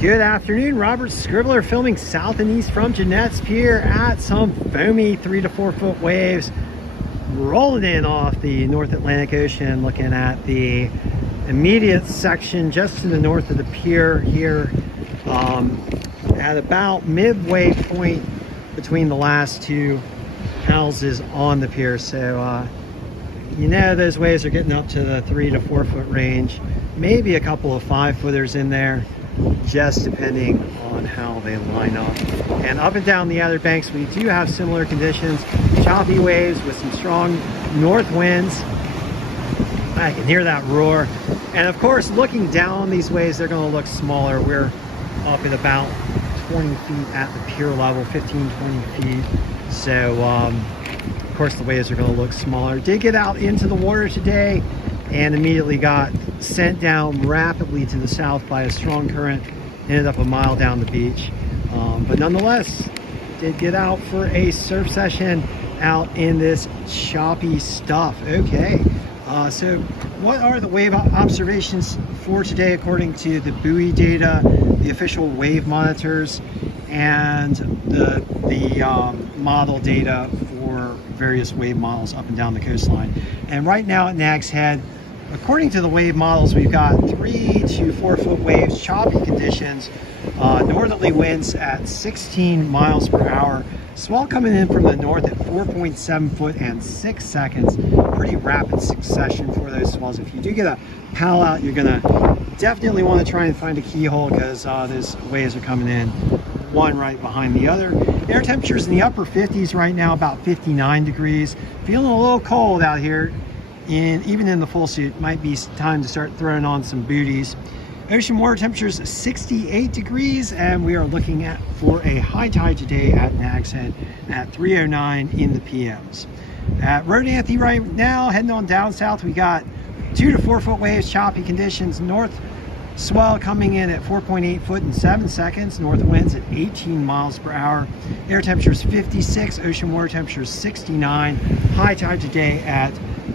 Good afternoon, Robert Scribbler filming south and east from Jeanette's Pier at some foamy 3 to 4 foot waves rolling in off the North Atlantic Ocean, looking at the immediate section just to the north of the pier here at about midway point between the last two houses on the pier. So you know, those waves are getting up to the 3 to 4 foot range, maybe a couple of 5 footers in there, just depending on how they line up. And up and down the Outer Banks, we do have similar conditions, choppy waves with some strong north winds. I can hear that roar. And of course, looking down these waves, they're going to look smaller. We're up at about 20 feet at the pier level, 15, 20 feet. So of course the waves are going to look smaller. Did get out into the water today and immediately got sent down rapidly to the south by a strong current. Ended up a mile down the beach, but nonetheless did get out for a surf session out in this choppy stuff. Okay, so what are the wave observations for today according to the buoy data, the official wave monitors, and the model data for various wave models up and down the coastline? And right now at Nag's Head, according to the wave models, we've got 3 to 4 foot waves, choppy conditions, northerly winds at 16 miles per hour, swell coming in from the north at 4.7 foot and 6 seconds. Pretty rapid succession for those swells. If you do get a pal out, you're gonna definitely want to try and find a keyhole, because those waves are coming in one right behind the other. Air temperatures in the upper 50s right now, about 59 degrees. Feeling a little cold out here. Even in the full suit, might be time to start throwing on some booties. Ocean water temperatures 68 degrees, and we are looking at for a high tide today at Nag's Head at 3:09 in the PMs. At Rodanthe right now, heading on down south, we got 2 to 4 foot waves, choppy conditions, north swell coming in at 4.8 foot in 7 seconds, north winds at 18 miles per hour, air temperatures 56, ocean water temperatures 69, high tide today at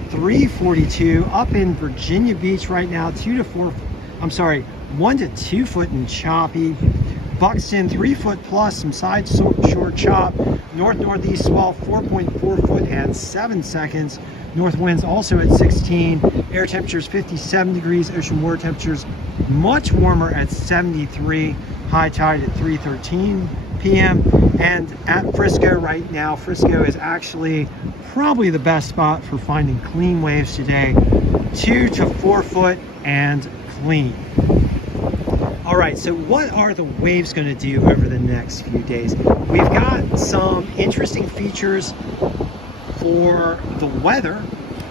3:42. Up in Virginia Beach right now, 1 to 2 foot and choppy. Buxton 3 foot plus, some side shore chop. North-northeast swell 4.4 foot and 7 seconds. North winds also at 16. Air temperatures 57 degrees. Ocean water temperatures much warmer at 73. High tide at 3:13 p.m. And at Frisco right now, Frisco is actually probably the best spot for finding clean waves today. 2 to 4 foot and clean. All right, so what are the waves going to do over the next few days? We've got some interesting features for the weather,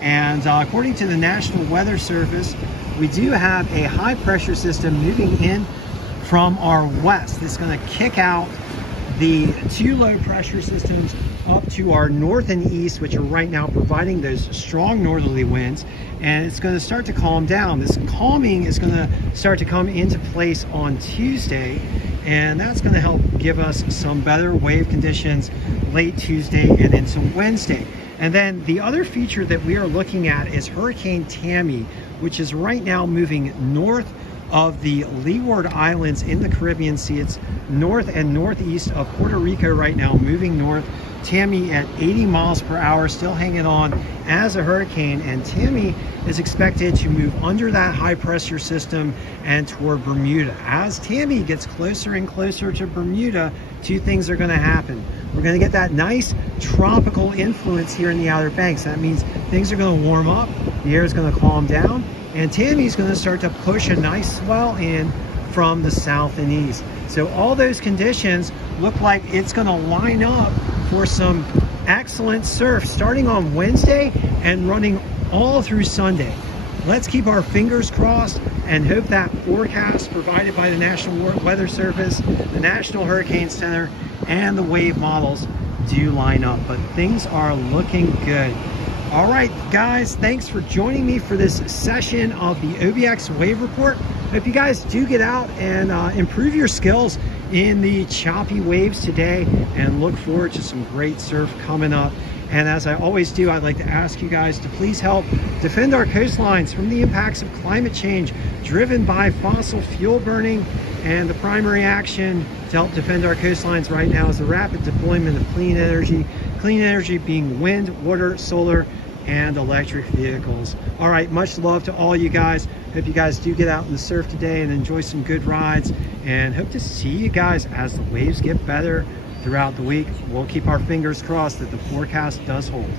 and according to the National Weather Service, we do have a high pressure system moving in from our west. This is going to kick out the 2 low pressure systems up to our north and east, which are right now providing those strong northerly winds, and it's going to start to calm down. This calming is going to start to come into place on Tuesday, and that's going to help give us some better wave conditions late Tuesday and into Wednesday. And then the other feature that we are looking at is Hurricane Tammy, which is right now moving north of the Leeward Islands in the Caribbean Sea. It's north and northeast of Puerto Rico right now, moving north. Tammy at 80 miles per hour, still hanging on as a hurricane, and Tammy is expected to move under that high pressure system and toward Bermuda. As Tammy gets closer and closer to Bermuda, 2 things are going to happen. We're going to get that nice tropical influence here in the Outer Banks. That means things are going to warm up, the air is going to calm down, and Tammy's going to start to push a nice swell in from the south and east. So all those conditions look like it's going to line up for some excellent surf starting on Wednesday and running all through Sunday. Let's keep our fingers crossed and hope that forecast provided by the National Weather Service, the National Hurricane Center, and the wave models do line up. But things are looking good. All right, guys, thanks for joining me for this session of the OBX Wave Report. Hope you guys do get out and improve your skills in the choppy waves today, and look forward to some great surf coming up. And as I always do, I'd like to ask you guys to please help defend our coastlines from the impacts of climate change driven by fossil fuel burning. And the primary action to help defend our coastlines right now is the rapid deployment of clean energy being wind, water, solar, and electric vehicles. All right, much love to all you guys. Hope you guys do get out in the surf today and enjoy some good rides, and hope to see you guys as the waves get better throughout the week. We'll keep our fingers crossed that the forecast does hold.